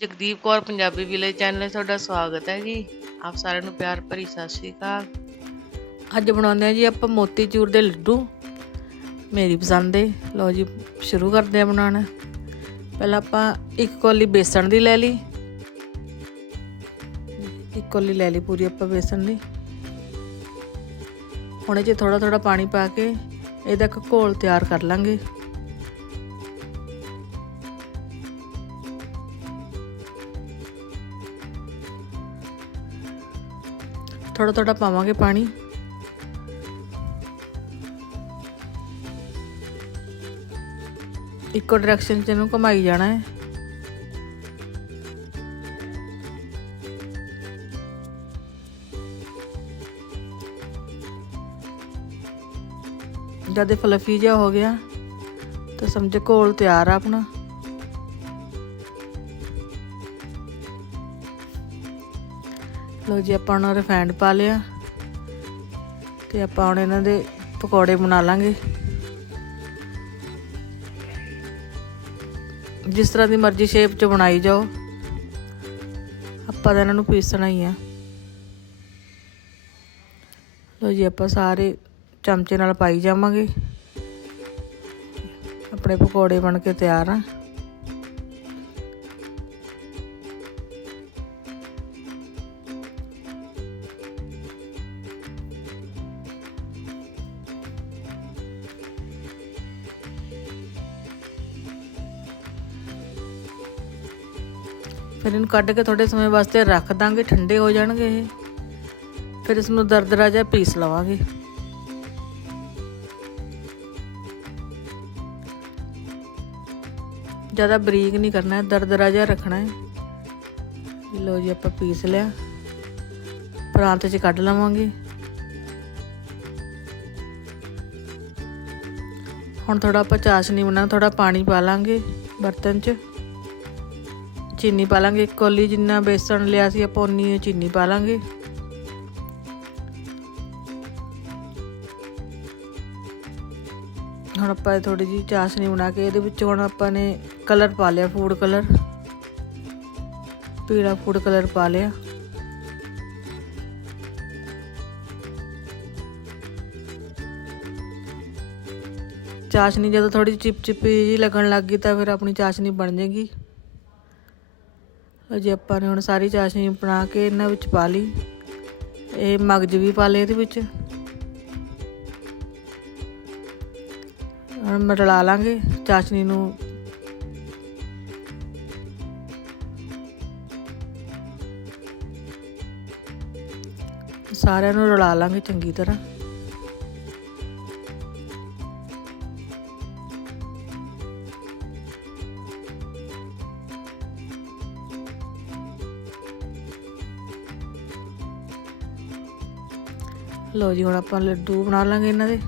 Jagdeep Kaur Punjabi village channel 'ਤੇ ਤੁਹਾਡਾ ਸਵਾਗਤ ਹੈ ਜੀ। ਆਪ ਸਾਰਿਆਂ ਨੂੰ ਪਿਆਰ ਭਰੀ ਸਤਿ ਸ਼੍ਰੀ ਅਕਾਲ। ਅੱਜ ਬਣਾਉਂਦੇ ਆ ਜੀ ਆਪਾਂ ਮੋਤੀਚੂਰ ਦੇ ਲੱਡੂ। ਮੇਰੀ ਪਸੰਦ ਦੇ ਲਓ ਜੀ, ਸ਼ੁਰੂ ਕਰਦੇ ਆ ਬਣਾਉਣਾ। ਪਹਿਲਾਂ ਆਪਾਂ ਇੱਕ ਕੌਲੀ ਬੇਸਣ ਦੀ ਲੈ ਲਈ। ਇੱਕ ਕੌਲੀ ਲੈ ਲਈ ਪੂਰੀ ਆਪਾਂ ਬੇਸਣ ਦੀ। ਹੁਣ ਇਹ 'ਚ ਥੋੜਾ ਥੋੜਾ ਪਾਣੀ ਪਾ ਕੇ ਇਹਦਾ ਇੱਕ ਘੋਲ ਤਿਆਰ ਕਰ ਲਾਂਗੇ। ਥੋੜਾ ਥੋੜਾ ਪਾਵਾਂਗੇ ਪਾਣੀ। ਇੱਕੋ ਡਾਇਰੈਕਸ਼ਨ 'ਚ ਇਹਨੂੰ ਘੁਮਾਈ ਜਾਣਾ ਹੈ। ਜਦ ਇਹ ਫਲਫੀ ਜਿਹਾ ਹੋ ਗਿਆ, ਤਾਂ ਸਮਝੋ ਘੋਲ ਤਿਆਰ ਆ ਆਪਣਾ। ਲਓ ਜੀ, ਆਪਾਂ ਹੁਣ ਰਿਫਾਈਂਡ ਪਾ ਲਿਆ ਤੇ ਆਪਾਂ ਹੁਣ ਇਹਨਾਂ ਦੇ ਪਕੌੜੇ ਬਣਾ ਲਾਂਗੇ। ਜਿਸ ਤਰ੍ਹਾਂ ਦੀ ਮਰਜ਼ੀ ਸ਼ੇਪ 'ਚ ਬਣਾਈ ਜਾਓ। ਆਪਾਂ ਤਾਂ ਇਹਨਾਂ ਨੂੰ ਪੀਸਣਾ ਹੀ ਆ। ਲਓ ਜੀ, ਆਪਾਂ ਸਾਰੇ ਚਮਚੇ ਨਾਲ ਪਾਈ ਜਾਵਾਂਗੇ। ਆਪਣੇ ਪਕੌੜੇ ਬਣ ਕੇ ਤਿਆਰ ਆ। ਫਿਰ ਇਹਨੂੰ ਕੱਢ ਕੇ ਥੋੜੇ ਸਮੇਂ ਵਾਸਤੇ ਰੱਖ ਦਾਂਗੇ, ਠੰਡੇ ਹੋ ਜਾਣਗੇ ਇਹ। ਫਿਰ ਇਸ ਨੂੰ ਦਰਦਰਾ ਜਿਹਾ ਪੀਸ ਲਵਾਂਗੇ। ਜ਼ਿਆਦਾ ਬਰੀਕ ਨਹੀਂ ਕਰਨਾ ਹੈ ਦਰਦਰਾ ਜਿਹਾ ਰੱਖਣਾ ਹੈ। ਲੋ ਜੀ, ਆਪਾਂ ਪੀਸ ਲਿਆ। ਪ੍ਰਾਂਤ 'ਚ ਕੱਢ ਲਵਾਂਗੇ। ਹੁਣ ਥੋੜਾ ਆਪਾਂ ਚਾਸ਼ਨੀ ਬਣਾ ਥੋੜਾ ਪਾਣੀ ਪਾ ਲਾਂਗੇ ਬਰਤਨ 'ਚ। ਚੀਨੀ ਪਾ ਲਾਂਗੇ। ਇੱਕ ਕੋਲੀ ਜਿੰਨਾ ਬੇਸਣ ਲਿਆ ਸੀ, ਆਪਾਂ ਉਨੀ ਚੀਨੀ ਪਾ ਲਾਂਗੇ। ਹੁਣ ਆਪਾਂ ਥੋੜੀ ਜੀ ਚਾਸ਼ਨੀ ਬਣਾ ਕੇ, ਇਹਦੇ ਵਿੱਚ ਹੁਣ ਆਪਾਂ ਨੇ ਕਲਰ ਪਾ ਲਿਆ, ਫੂਡ ਕਲਰ। ਪੀਲਾ ਫੂਡ ਕਲਰ ਪਾ ਲਿਆ। ਚਾਸ਼ਨੀ ਜਦੋਂ ਥੋੜੀ ਚਿਪਚਿਪੀ ਜੀ ਲੱਗਣ ਲੱਗ ਗਈ, ਤਾਂ ਫਿਰ ਆਪਣੀ ਚਾਸ਼ਨੀ ਬਣ ਜਾਏਗੀ। ਅਜੇ ਆਪਾਂ ਨੇ ਹੁਣ ਸਾਰੀ ਚਾਸ਼ਨੀ ਬਣਾ ਕੇ ਇਹਨਾਂ ਵਿੱਚ ਪਾ ਲਈ। ਇਹ ਮਗਜ ਵੀ ਪਾ ਲਏ ਇਹਦੇ ਵਿੱਚ। ਹੁਣ ਮਟਲਾ ਲਾਂਗੇ ਚਾਸ਼ਨੀ ਨੂੰ। ਸਾਰਿਆਂ ਨੂੰ ਰਲਾ ਲਾਂਗੇ ਚੰਗੀ ਤਰ੍ਹਾਂ। ਲੋ ਜੀ, ਹੁਣ ਆਪਾਂ ਲੱਡੂ ਬਣਾ ਲਾਂਗੇ ਇਹਨਾਂ ਦੇ।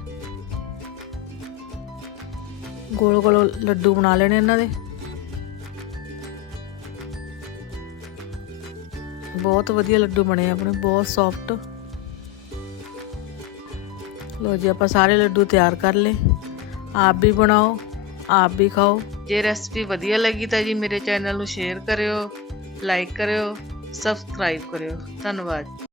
ਗੋਲ ਗੋਲ ਲੱਡੂ ਬਣਾ ਲੈਣੇ ਇਹਨਾਂ ਦੇ। ਬਹੁਤ ਵਧੀਆ ਲੱਡੂ ਬਣੇ ਆਪਣੇ, ਬਹੁਤ ਸੌਫਟ ਲੋ ਜੀ, ਆਪਾਂ ਸਾਰੇ ਲੱਡੂ ਤਿਆਰ ਕਰ ਲਏ। ਆਪ ਵੀ ਬਣਾਓ, ਆਪ ਵੀ ਖਾਓ। ਜੇ ਰੈਸਪੀ ਵਧੀਆ ਲੱਗੀ ਤਾਂ ਜੀ ਮੇਰੇ ਚੈਨਲ ਨੂੰ ਸ਼ੇਅਰ ਕਰਿਓ ਲਾਈਕ ਕਰਿਓ ਸਬਸਕ੍ਰਾਈਬ ਕਰਿਓ। ਧੰਨਵਾਦ।